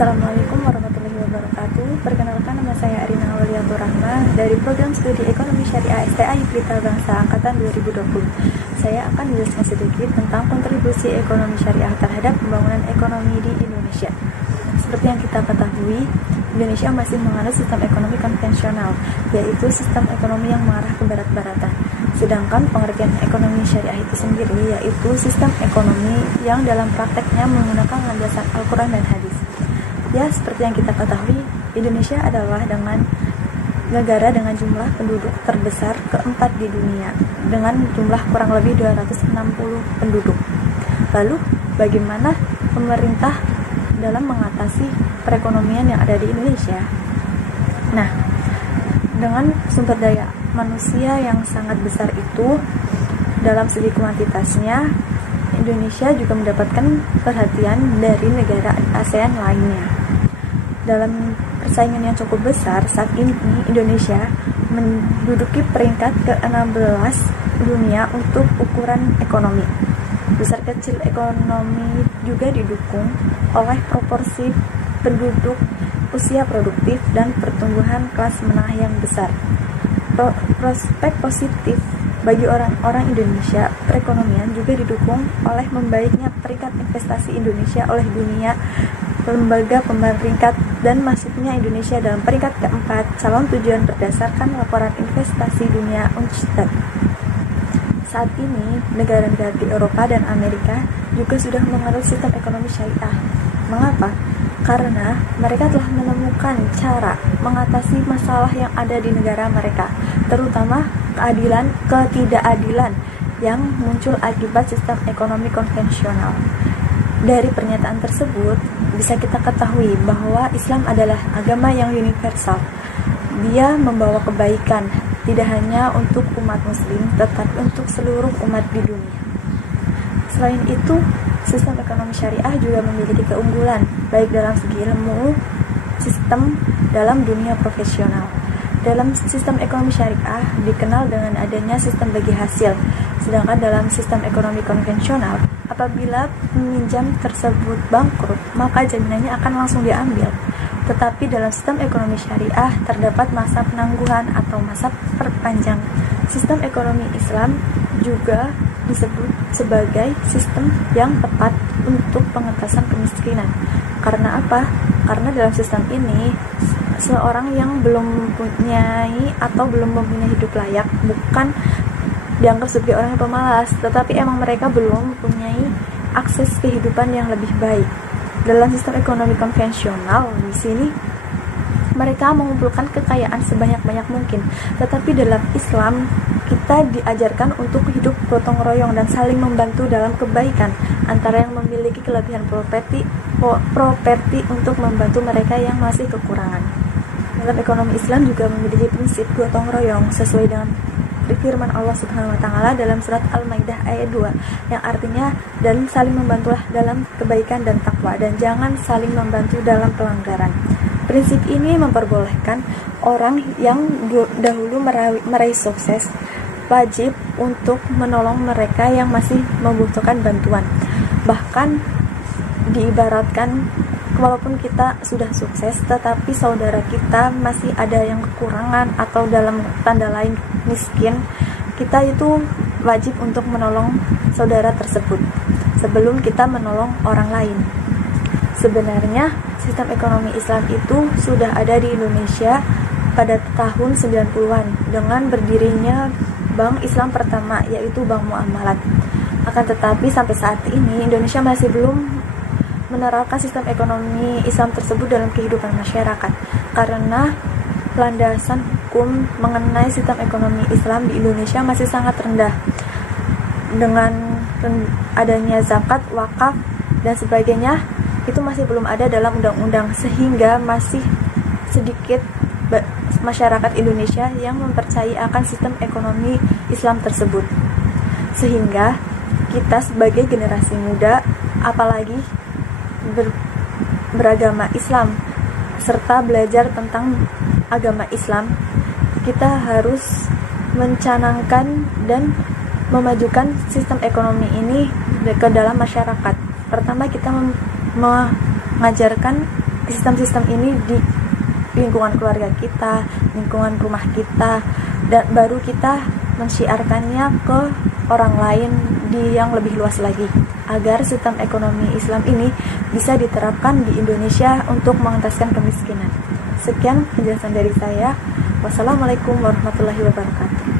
Assalamualaikum warahmatullahi wabarakatuh. Perkenalkan, nama saya Arina Auliatur Rahma dari Program Studi Ekonomi Syariah STAI Pelita Bangsa Angkatan 2020. Saya akan menjelaskan sedikit tentang kontribusi ekonomi syariah terhadap pembangunan ekonomi di Indonesia. Seperti yang kita ketahui, Indonesia masih menganut sistem ekonomi konvensional, yaitu sistem ekonomi yang mengarah ke barat-baratan. Sedangkan pengertian ekonomi syariah itu sendiri yaitu sistem ekonomi yang dalam prakteknya menggunakan landasan Al-Quran dan Hadis. Ya, seperti yang kita ketahui, Indonesia adalah negara dengan jumlah penduduk terbesar keempat di dunia, dengan jumlah kurang lebih 260 penduduk. Lalu, bagaimana pemerintah dalam mengatasi perekonomian yang ada di Indonesia? Nah, dengan sumber daya manusia yang sangat besar itu, dalam segi kuantitasnya, Indonesia juga mendapatkan perhatian dari negara ASEAN lainnya. Dalam persaingan yang cukup besar, saat ini Indonesia menduduki peringkat ke-16 dunia untuk ukuran ekonomi. Besar kecil ekonomi juga didukung oleh proporsi penduduk, usia produktif, dan pertumbuhan kelas menengah yang besar. Prospek positif bagi orang-orang Indonesia perekonomian juga didukung oleh membaiknya peringkat investasi Indonesia oleh dunia, lembaga pemeringkat, dan masuknya Indonesia dalam peringkat keempat calon tujuan berdasarkan laporan investasi dunia UNCTAD. Saat ini, negara-negara di Eropa dan Amerika juga sudah menganut sistem ekonomi syariah. Mengapa? Karena mereka telah menemukan cara mengatasi masalah yang ada di negara mereka, terutama ketidakadilan yang muncul akibat sistem ekonomi konvensional. Dari pernyataan tersebut, bisa kita ketahui bahwa Islam adalah agama yang universal. Dia membawa kebaikan, tidak hanya untuk umat muslim, tetapi untuk seluruh umat di dunia. Selain itu, sistem ekonomi syariah juga memiliki keunggulan, baik dalam segi ilmu, sistem dalam dunia profesional. Dalam sistem ekonomi syariah dikenal dengan adanya sistem bagi hasil, sedangkan dalam sistem ekonomi konvensional, apabila peminjam tersebut bangkrut, maka jaminannya akan langsung diambil. Tetapi dalam sistem ekonomi syariah terdapat masa penangguhan atau masa perpanjang. Sistem ekonomi Islam juga disebut sebagai sistem yang tepat untuk pengentasan kemiskinan. Karena apa? Karena dalam sistem ini, seorang yang belum mempunyai atau belum mempunyai hidup layak bukan dianggap sebagai orang yang pemalas, tetapi emang mereka belum mempunyai akses kehidupan yang lebih baik. Dalam sistem ekonomi konvensional, di sini mereka mengumpulkan kekayaan sebanyak-banyak mungkin, tetapi dalam Islam kita diajarkan untuk hidup gotong royong dan saling membantu dalam kebaikan antara yang memiliki kelebihan properti untuk membantu mereka yang masih kekurangan. Dalam ekonomi Islam juga memiliki prinsip gotong royong sesuai dengan firman Allah Subhanahu wa taala dalam surat Al-Maidah ayat 2 yang artinya, dan saling membantulah dalam kebaikan dan takwa, dan jangan saling membantu dalam pelanggaran. Prinsip ini memperbolehkan orang yang dahulu meraih sukses wajib untuk menolong mereka yang masih membutuhkan bantuan. Bahkan diibaratkan, walaupun kita sudah sukses, tetapi saudara kita masih ada yang kekurangan atau dalam tanda lain miskin, kita itu wajib untuk menolong saudara tersebut sebelum kita menolong orang lain. Sebenarnya sistem ekonomi Islam itu sudah ada di Indonesia pada tahun 90-an dengan berdirinya Bank Islam pertama, yaitu Bank Muamalat. Akan tetapi sampai saat ini Indonesia masih belum menerapkan sistem ekonomi Islam tersebut dalam kehidupan masyarakat, karena landasan hukum mengenai sistem ekonomi Islam di Indonesia masih sangat rendah. Dengan adanya zakat, wakaf, dan sebagainya, itu masih belum ada dalam undang-undang, sehingga masih sedikit masyarakat Indonesia yang mempercayai akan sistem ekonomi Islam tersebut. Sehingga kita sebagai generasi muda, apalagi beragama Islam serta belajar tentang agama Islam, kita harus mencanangkan dan memajukan sistem ekonomi ini ke dalam masyarakat. Pertama, kita mengajarkan sistem-sistem ini di lingkungan keluarga kita, lingkungan rumah kita, dan baru kita mensiarkannya ke orang lain yang lebih luas lagi, agar sistem ekonomi Islam ini bisa diterapkan di Indonesia untuk mengentaskan kemiskinan. Sekian penjelasan dari saya. Wassalamualaikum warahmatullahi wabarakatuh.